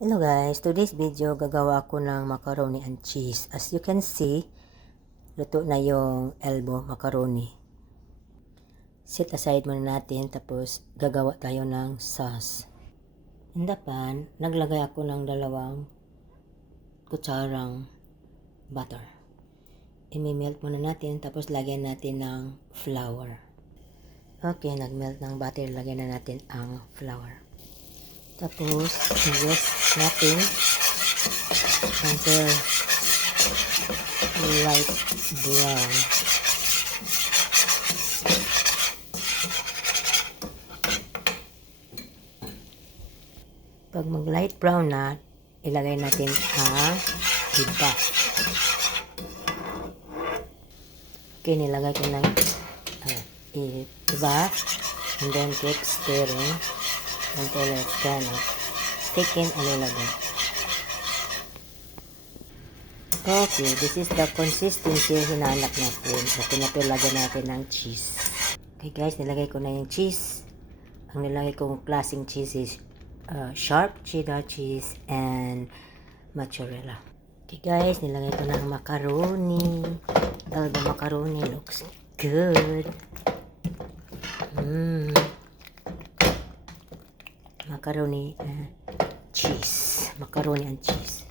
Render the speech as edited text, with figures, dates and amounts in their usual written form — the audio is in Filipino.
Hello guys, today's video gagawa ko ng macaroni and cheese. As you can see, luto na yung elbow macaroni. Set aside muna natin tapos gagawa tayo ng sauce. In the pan, naglagay ako ng 2 kutsarang butter. I-melt muna natin tapos lagyan natin ng flour. Okay, nag-melt ng butter, lagyan na natin ang flour. Tapos, i-whisk natin until light brown. Pag mag-light brown na, ilagay natin ang iba. Okay, nilagay ko ng iba. And then keep stirring until it's kind of thicken a little bit. Okay, this is the consistency hinahanap natin. Okay na ito, lagyan natin ng cheese. Okay guys, nilagay ko na yung cheese. Ang nilagay kong klaseng cheese is sharp cheddar cheese and mozzarella. Okay guys, nilagay ko na ang macaroni. The macaroni looks good. Macaroni and cheese. Macaroni and cheese.